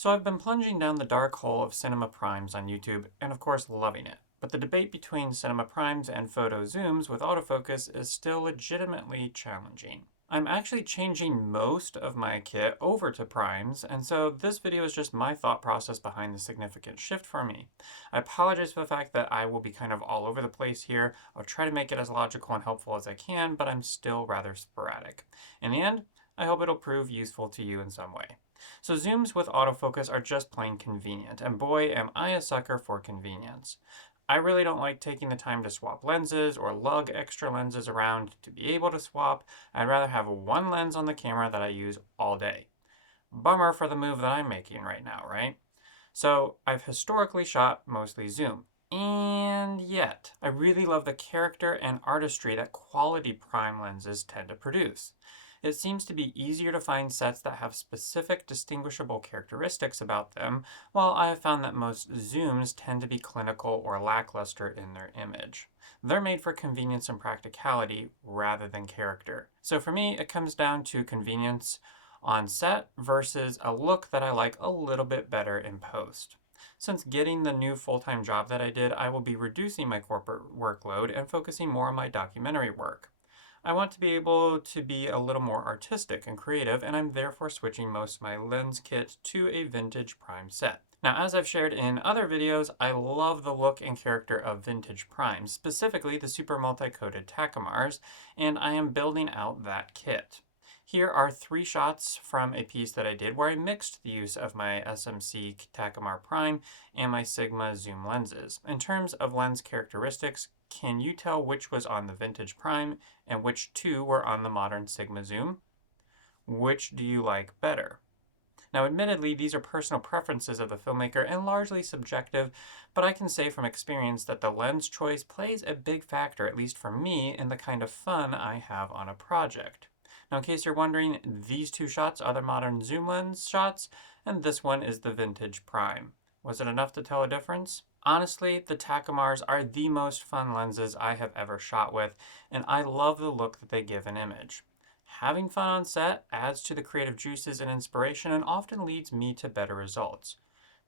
So I've been plunging down the dark hole of cinema primes on YouTube, and of course loving it. But the debate between cinema primes and photo zooms with autofocus is still legitimately challenging. I'm actually changing most of my kit over to primes, and so this video is just my thought process behind the significant shift for me. I apologize for the fact that I will be kind of all over the place here. I'll try to make it as logical and helpful as I can, but I'm still rather sporadic. In the end, I hope it'll prove useful to you in some way. So zooms with autofocus are just plain convenient, and boy am I a sucker for convenience. I really don't like taking the time to swap lenses or lug extra lenses around to be able to swap. I'd rather have one lens on the camera that I use all day. Bummer for the move that I'm making right now, right? So I've historically shot mostly zoom. And yet, I really love the character and artistry that quality prime lenses tend to produce. It seems to be easier to find sets that have specific distinguishable characteristics about them, while I have found that most zooms tend to be clinical or lackluster in their image. They're made for convenience and practicality rather than character. So for me, it comes down to convenience on set versus a look that I like a little bit better in post. Since getting the new full-time job that I did, I will be reducing my corporate workload and focusing more on my documentary work. I want to be able to be a little more artistic and creative, and I'm therefore switching most of my lens kit to a vintage prime set. Now, as I've shared in other videos, I love the look and character of vintage primes, specifically the super multi-coated Takumars, and I am building out that kit. Here are 3 shots from a piece that I did where I mixed the use of my SMC Takumar Prime and my Sigma zoom lenses. In terms of lens characteristics, can you tell which was on the vintage Prime and which 2 were on the modern Sigma zoom? Which do you like better? Now, admittedly, these are personal preferences of the filmmaker and largely subjective, but I can say from experience that the lens choice plays a big factor, at least for me, in the kind of fun I have on a project. Now, in case you're wondering, these 2 shots are the modern zoom lens shots, and this one is the vintage prime. Was it enough to tell a difference? Honestly, the Takumars are the most fun lenses I have ever shot with, and I love the look that they give an image. Having fun on set adds to the creative juices and inspiration and often leads me to better results.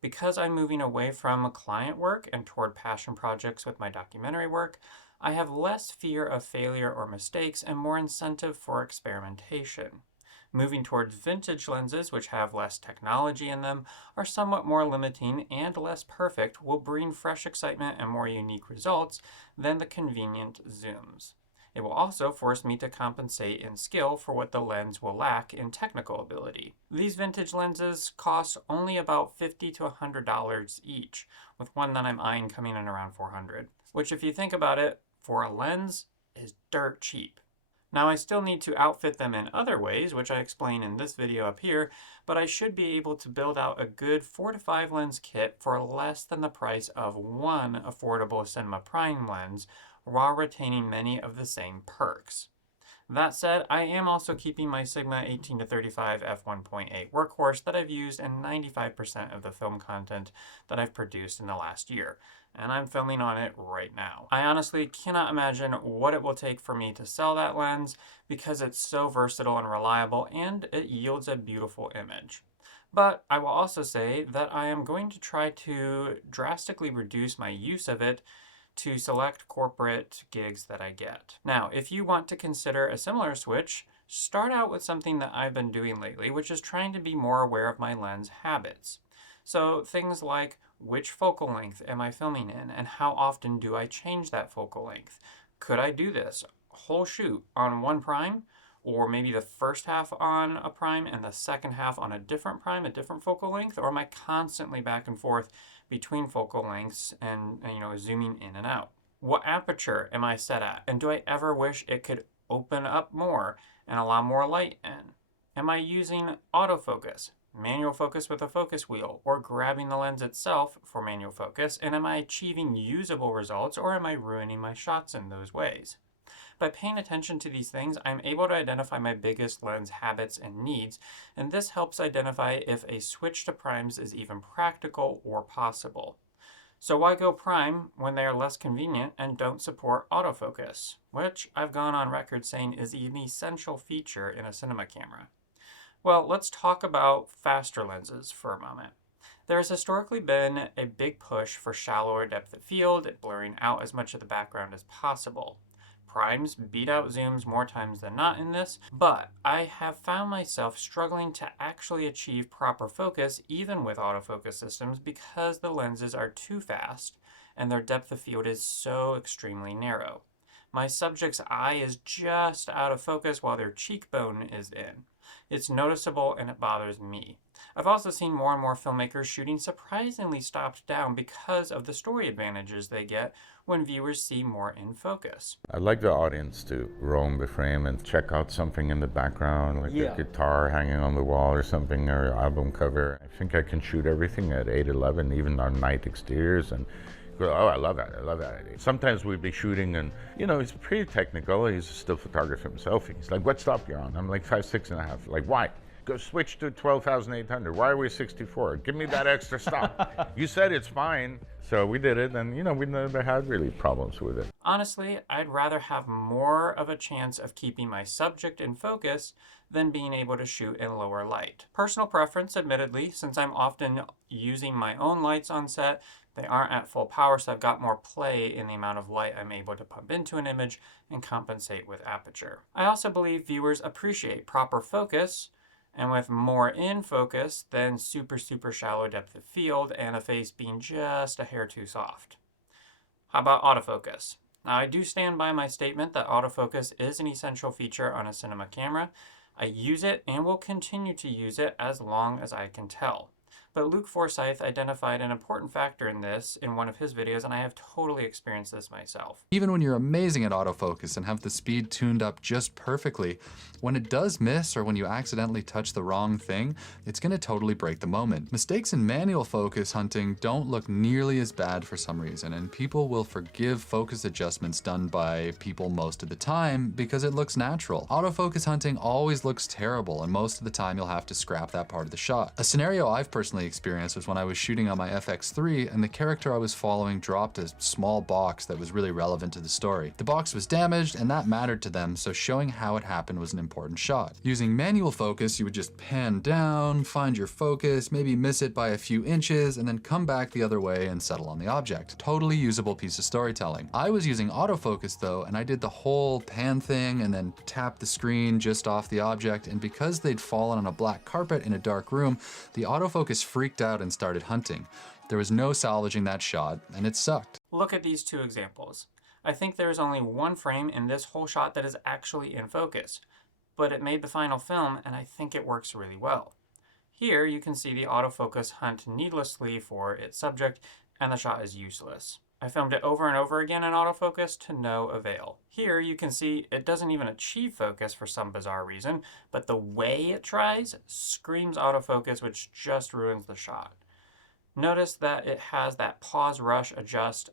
Because I'm moving away from client work and toward passion projects with my documentary work, I have less fear of failure or mistakes and more incentive for experimentation. Moving towards vintage lenses, which have less technology in them, are somewhat more limiting and less perfect, will bring fresh excitement and more unique results than the convenient zooms. It will also force me to compensate in skill for what the lens will lack in technical ability. These vintage lenses cost only about $50 to $100 each, with one that I'm eyeing coming in around $400, which if you think about it, for a lens is dirt cheap. Now I still need to outfit them in other ways, which I explain in this video up here, but I should be able to build out a good 4 to 5 lens kit for less than the price of one affordable Cinema Prime lens, while retaining many of the same perks. That said, I am also keeping my Sigma 18-35 f1.8 workhorse that I've used in 95% of the film content that I've produced in the last year, and I'm filming on it right now. I honestly cannot imagine what it will take for me to sell that lens because it's so versatile and reliable and it yields a beautiful image. But I will also say that I am going to try to drastically reduce my use of it to select corporate gigs that I get. Now, if you want to consider a similar switch, start out with something that I've been doing lately, which is trying to be more aware of my lens habits. So things like, which focal length am I filming in and how often do I change that focal length? Could I do this whole shoot on one prime? Or maybe the first half on a prime and the second half on a different prime, a different focal length? Or am I constantly back and forth between focal lengths and zooming in and out? What aperture am I set at? And do I ever wish it could open up more and allow more light in? Am I using autofocus, manual focus with a focus wheel, or grabbing the lens itself for manual focus? And am I achieving usable results, or am I ruining my shots in those ways? By paying attention to these things, I'm able to identify my biggest lens habits and needs, and this helps identify if a switch to primes is even practical or possible. So why go prime when they are less convenient and don't support autofocus, which I've gone on record saying is an essential feature in a cinema camera? Well, let's talk about faster lenses for a moment. There has historically been a big push for shallower depth of field, blurring out as much of the background as possible. Primes beat out zooms more times than not in this, but I have found myself struggling to actually achieve proper focus even with autofocus systems because the lenses are too fast and their depth of field is so extremely narrow. My subject's eye is just out of focus while their cheekbone is in. It's noticeable and it bothers me. I've also seen more and more filmmakers shooting surprisingly stopped down because of the story advantages they get when viewers see more in focus. I'd like the audience to roam the frame and check out something in the background, like a guitar hanging on the wall or something, or album cover. I think I can shoot everything at 8:11, even on night exteriors, and go, oh, I love that idea. Sometimes we'd be shooting and, he's pretty technical. He's a still photographer himself. He's like, what stop you're on? I'm like 5.5. Like, why? Go switch to 12,800. Why are we 64? Give me that extra stop. You said it's fine. So we did it, and we never had really problems with it. Honestly, I'd rather have more of a chance of keeping my subject in focus than being able to shoot in lower light. Personal preference, admittedly, since I'm often using my own lights on set, they aren't at full power, so I've got more play in the amount of light I'm able to pump into an image and compensate with aperture. I also believe viewers appreciate proper focus, and with more in focus than super shallow depth of field and a face being just a hair too soft. How about autofocus? Now, I do stand by my statement that autofocus is an essential feature on a cinema camera. I use it and will continue to use it as long as I can tell. But Luke Forsyth identified an important factor in this in one of his videos, and I have totally experienced this myself. Even when you're amazing at autofocus and have the speed tuned up just perfectly, when it does miss or when you accidentally touch the wrong thing, it's going to totally break the moment. Mistakes in manual focus hunting don't look nearly as bad for some reason, and people will forgive focus adjustments done by people most of the time because it looks natural. Autofocus hunting always looks terrible, and most of the time you'll have to scrap that part of the shot. A scenario I've personally experienced was when I was shooting on my FX3 and the character I was following dropped a small box that was really relevant to the story. The box was damaged and that mattered to them, so showing how it happened was an important shot. Using manual focus, you would just pan down, find your focus, maybe miss it by a few inches, and then come back the other way and settle on the object. Totally usable piece of storytelling. I was using autofocus though, and I did the whole pan thing and then tap the screen just off the object, and because they'd fallen on a black carpet in a dark room, the autofocus freaked out and started hunting. There was no salvaging that shot, and it sucked. Look at these two examples. I think there is only one frame in this whole shot that is actually in focus, but it made the final film, and I think it works really well. Here you can see the autofocus hunt needlessly for its subject, and the shot is useless. I filmed it over and over again in autofocus to no avail. Here you can see it doesn't even achieve focus for some bizarre reason, but the way it tries screams autofocus, which just ruins the shot. Notice that it has that pause, rush, adjust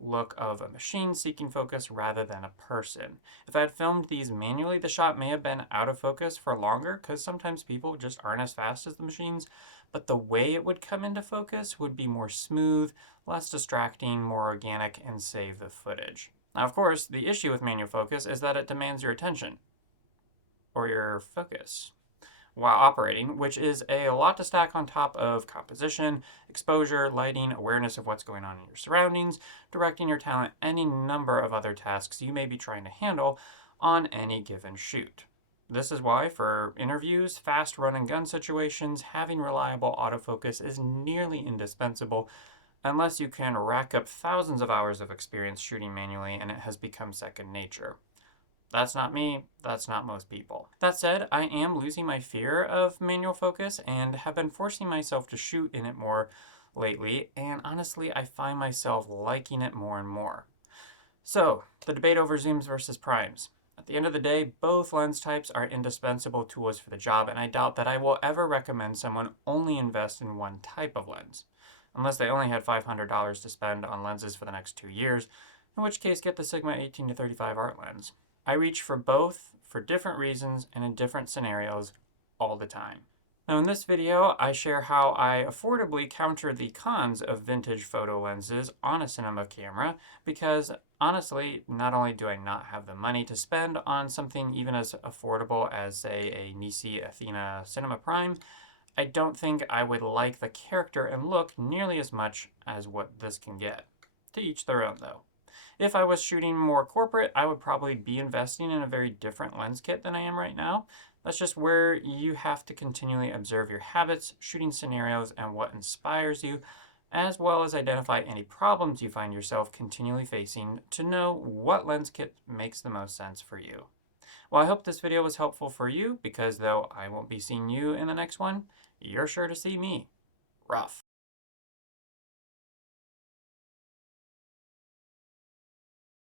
look of a machine seeking focus rather than a person. If I had filmed these manually, the shot may have been out of focus for longer because sometimes people just aren't as fast as the machines, but the way it would come into focus would be more smooth, less distracting, more organic, and save the footage. Now, of course, the issue with manual focus is that it demands your attention, or your focus, while operating, which is a lot to stack on top of composition, exposure, lighting, awareness of what's going on in your surroundings, directing your talent, any number of other tasks you may be trying to handle on any given shoot. This is why, for interviews, fast run and gun situations, having reliable autofocus is nearly indispensable unless you can rack up thousands of hours of experience shooting manually and it has become second nature. That's not me, that's not most people. That said, I am losing my fear of manual focus and have been forcing myself to shoot in it more lately, and honestly, I find myself liking it more and more. So, the debate over zooms versus primes. At the end of the day, both lens types are indispensable tools for the job, and I doubt that I will ever recommend someone only invest in one type of lens, unless they only had $500 to spend on lenses for the next 2 years, in which case get the Sigma 18-35 art lens. I reach for both for different reasons and in different scenarios all the time. Now in this video, I share how I affordably counter the cons of vintage photo lenses on a cinema camera because honestly, not only do I not have the money to spend on something even as affordable as say a Nisi Athena Cinema Prime, I don't think I would like the character and look nearly as much as what this can get. To each their own, though. If I was shooting more corporate, I would probably be investing in a very different lens kit than I am right now. That's just where you have to continually observe your habits, shooting scenarios, and what inspires you, as well as identify any problems you find yourself continually facing to know what lens kit makes the most sense for you. Well, I hope this video was helpful for you because though I won't be seeing you in the next one, you're sure to see me. Rough.